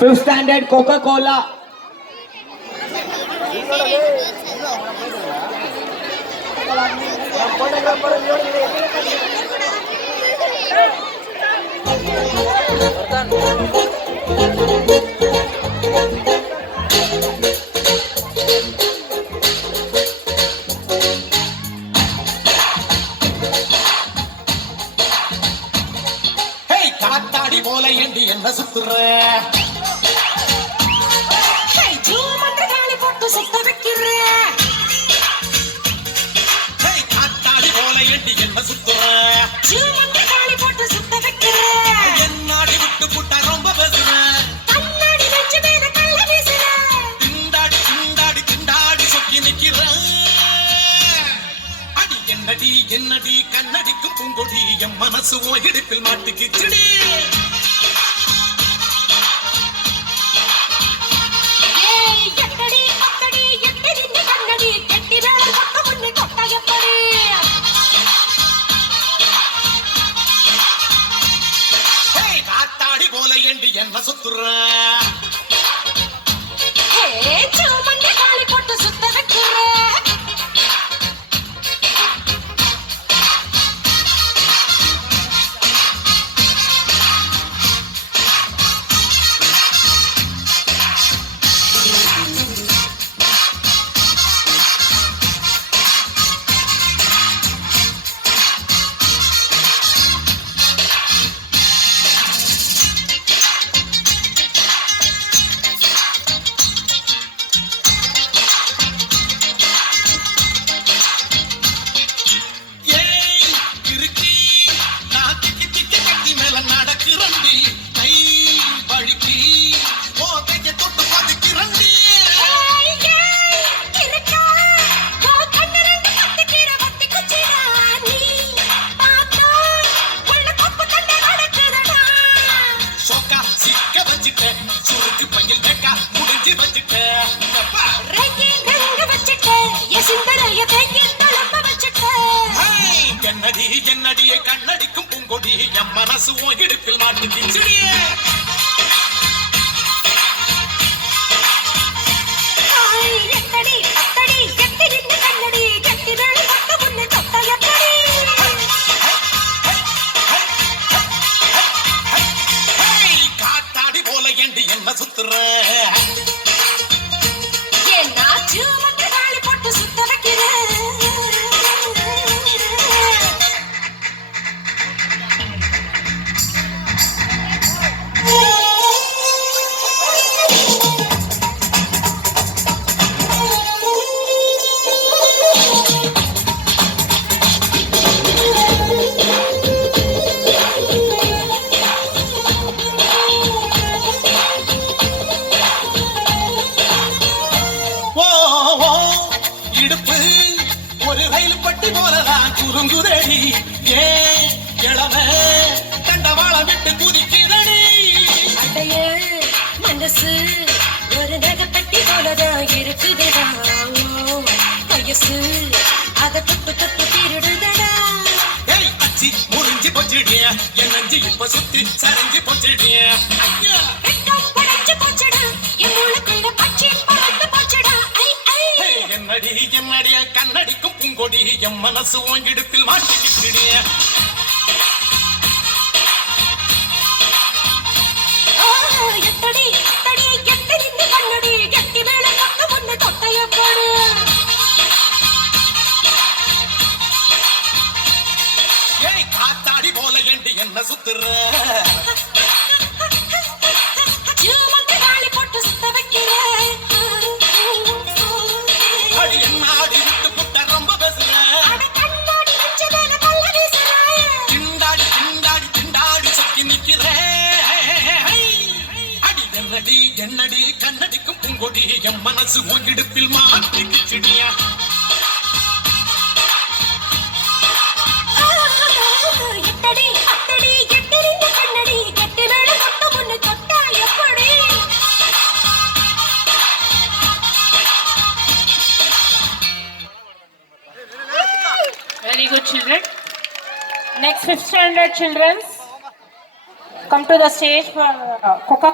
5th standard Coca-Cola. Hey, காத்தாடி போல ஏண்டி என்ன சுத்துற? Hey, ஜூமன்ற காலி போட்டு சுத்த வைக்கிற. Hey, காத்தாடி போல ஏண்டி என்ன சுத்துற? ஜூமன்ற காலி போட்டு சுத்த வைக்கிற. என்னாடி விட்டு புட்டா ரொம்ப பேசுற. கண்ணாடி வச்சு மேல கள்ள வீசுற. திண்டாடி திண்டாடி திண்டாடி சொக்கி நிக்கிற. அடி என்னடி என்னடி கண்ணடிக்கும் பூங்கொடி என் மனசு உன் இடுப்பில் மாட்டுக்கிச்சுடி. ஏய், எட்டடி, பத்தடி, எட்டடி இந்த கண்ணடி. கெட்டி வேலை கொட்ட முன்னே கொட்ட எப்படி? Hey, காத்தாடி போல ஏண்டி என்ன சுத்துற? ஏய், ஜூமன்ற காலி போட்டு சுத்த வைக்கிற. ஏய், கிறுக்கி, நான் திக்கி திக்கி கட்டி மேல நடக்கிறண்டி. கை வழுக்கி, உன் கையை தொட்டு பதுக்கிறண்டி. ஏய், ஏய், இருக்கா? உன் கண்ணு ரெண்டு பத்திக்கிற பத்தி குச்சிடா நீ. பார்த்தா, உள்ள கொப்பு கண்ணு நடக்குதடா. சொக்கா சிக்க வச்சுட்டேன், சுருக்கு பையில் வெக்கா முடிஞ்சு வச்சுட்டேன். அப்பா, ரயில் ரங்க வச்சுட்ட, என் சிந்தனைய கையில் தளம்ப வச்சுட்ட. ஹேய், என்னடி என்னடியே கண்ணடிக்கும் பூங்கொடி என் மனசு உன் இடுப்பில் மாட்டுக்கிச்சுடி. ஆய், எட்டடி, பத்தடி, எட்டடி இந்த கண்ணடி. கெட்டி வேலை கொட்ட முன்னே தொட்ட எப்படி? ஹேய், காத்தாடி போல ஏண்டி என்ன சுத்துற? ஏன்னா ஜூமன்ற காலி போட்டு சுத்த வைக்கிற. ஓ ஓ, இடுப்பு ஒரு ரயில் பட்டி போலதான் குறுங்குதடி. ஏன் இளவ தண்டவாளம் விட்டு குதிக்கிறடி. அடைய மனசு ஒரு நகைப்பட்டி போலதான் இருக்குதுடா. ஓ, வயசு அத தொட்டு தொட்டு திருடுதடா. ஏய், அச்சி முறிஞ்சு போச்சுடிய என் நெஞ்சு இப்ப சுத்தி சரிஞ்சு போச்சுடிய. ஐயா, வெட்கம் உடைஞ்சு போச்சுடா. என் மூளைக்குள்ள பச்சை பறந்து போச்சுடா. ஐ, ஐ. ஏய், என்னடி என்னடிய கண்ணடிக்கும் பூங்கொடி என் மனசு உன் இடுப்பில் மாட்டிக்கிட்டுடிய. ஆ, எட்டடி, பத்தடி, எட்டடி இந்த கண்ணடி. கெட்டி மேல கொட்ட முன்னே தொட்ட எப்படி? ஏய், காத்தாடி போல ஏண்டி என்ன சுத்துற? ஜூமன்ற காலி போட்டு சுத்த வைக்கிற. அடி என்னாடி விட்டு புட்ட ரொம்ப பேசுற. அட கண்ணாடி வச்சு மேல கள்ள வீசுற. திண்டாடி திண்டாடி திண்டாடி சொக்கி நிக்கிறே. அடி என்னடி என்னடி கண்ணடிக்கும் பூங்கொடி என் மனசு உன் இடுப்பில் மாட்டிக்கிச்சுடியா. எட்டடி, பத்தடி, எட்டடி இந்த கண்ணடி. கெட்டி மேல கொட்ட முன்னே தொட்டா எப்படி? Very good, children. Next, 5th standard children, come to the stage for Coca.